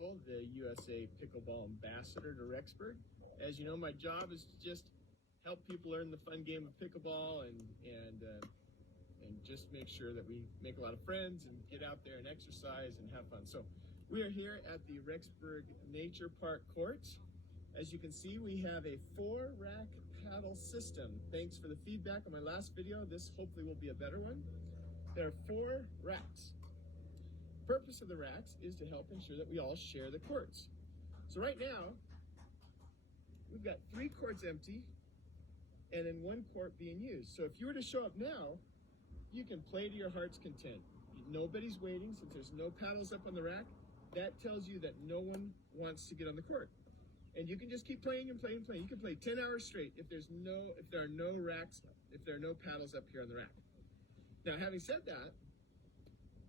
Campbell, the USA Pickleball Ambassador to Rexburg. As you know, my job is to just help people learn the fun game of pickleball and just make sure that we make a lot of friends and get out there and exercise and have fun. So we are here at the Rexburg Nature Park courts. As you can see, we have a 4-rack paddle system. Thanks for the feedback on my last video. This hopefully will be a better one. There are 4 racks. The purpose of the racks is to help ensure that we all share the courts. So right now, we've got 3 courts empty and then 1 court being used. So if you were to show up now, you can play to your heart's content. Nobody's waiting since there's no paddles up on the rack. That tells you that no one wants to get on the court. And you can just keep playing and playing and playing. You can play 10 hours straight if there are no racks, if there are no paddles up here on the rack. Now, having said that,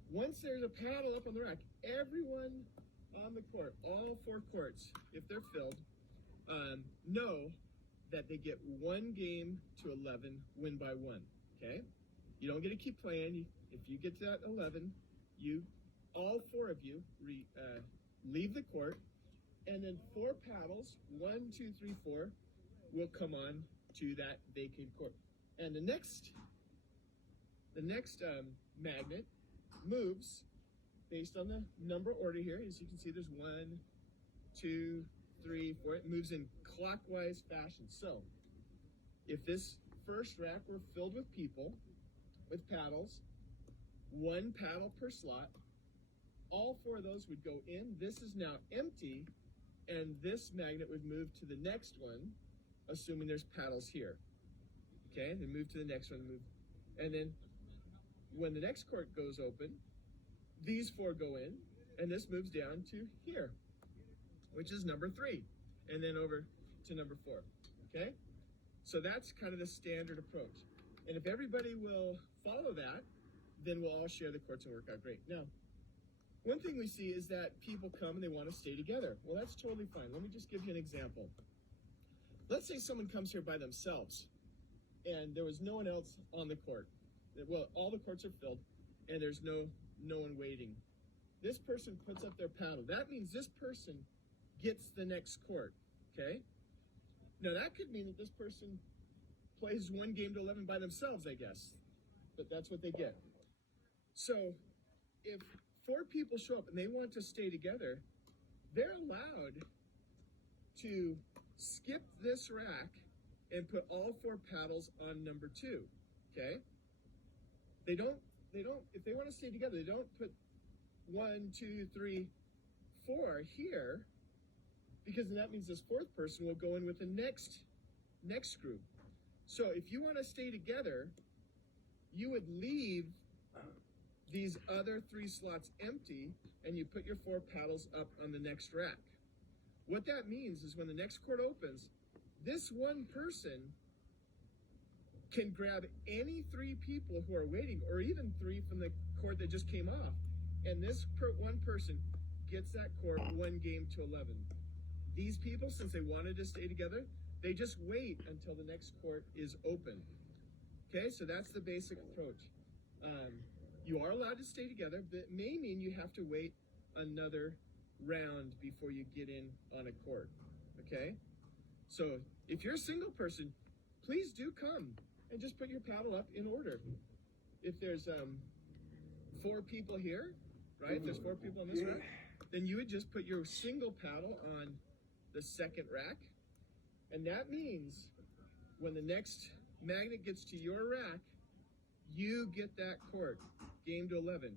once there's a paddle up on the rack, everyone on the court, all 4 courts, if they're filled, know that they get 1 game to 11, win by 1, okay? You don't get to keep playing. If you get to that 11, all 4 of you leave the court, and then 4 paddles, 1, 2, 3, 4, will come on to that vacant court. And the next magnet moves based on the number order here. As you can see, there's 1, 2, 3, 4. It moves in clockwise fashion. So if this first rack were filled with people, with paddles, 1 paddle per slot, all 4 of those would go in. This is now empty, and this magnet would move to the next one, assuming there's paddles here. Okay, then move to the next one, and then when the next court goes open, these 4 go in, and this moves down to here, which is number 3, and then over to number 4, okay? So that's kind of the standard approach. And if everybody will follow that, then we'll all share the courts and work out great. Now, one thing we see is that people come and they want to stay together. Well, that's totally fine. Let me just give you an example. Let's say someone comes here by themselves and there was no one else on the court. Well, all the courts are filled and there's no one waiting. This person puts up their paddle. That means this person gets the next court, okay? Now that could mean that this person plays 1 game to 11 by themselves, I guess. But that's what they get. So if 4 people show up and they want to stay together, they're allowed to skip this rack and put all 4 paddles on number 2, okay? They don't, if they want to stay together, they don't put 1, 2, 3, 4 here, because then that means this 4th person will go in with the next group. So if you want to stay together, you would leave these other 3 slots empty and you put your 4 paddles up on the next rack. What that means is when the next court opens, this one person can grab any 3 people who are waiting, or even 3 from the court that just came off, and this one person gets that court 1 game to 11. These people, since they wanted to stay together, they just wait until the next court is open. Okay, so that's the basic approach. You are allowed to stay together, but it may mean you have to wait another round before you get in on a court, okay? So if you're a single person, please do come and just put your paddle up in order. If there's 4 people here, right, if there's 4 people on this rack, then you would just put your single paddle on the 2nd rack, and that means when the next magnet gets to your rack, you get that court, game to 11.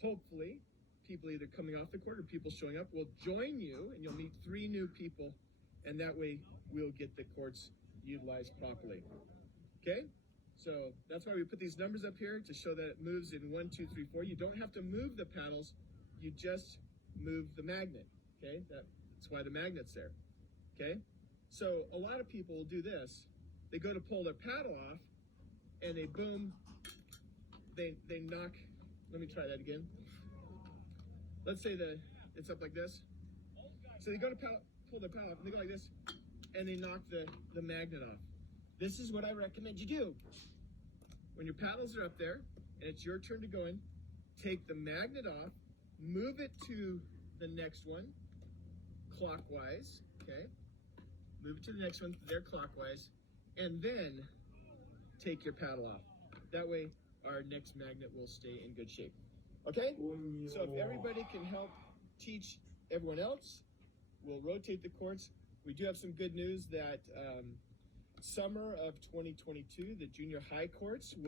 Hopefully, people either coming off the court or people showing up will join you, and you'll meet 3 new people, and that way we'll get the courts utilized properly. Okay? So that's why we put these numbers up here to show that it moves in 1, 2, 3, 4. You don't have to move the paddles, you just move the magnet. Okay? That's why the magnet's there. Okay? So a lot of people will do this. They go to pull their paddle off, and they boom, they knock. Let me try that again. Let's say it's up like this. So they go to pull their paddle off, and they go like this, and they knock the magnet off. This is what I recommend you do. When your paddles are up there, and it's your turn to go in, take the magnet off, move it to the next one, clockwise, okay? Move it to the next one, there clockwise, and then take your paddle off. That way, our next magnet will stay in good shape. Okay? So if everybody can help teach everyone else, we'll rotate the courts. We do have some good news that summer of 2022, the junior high courts will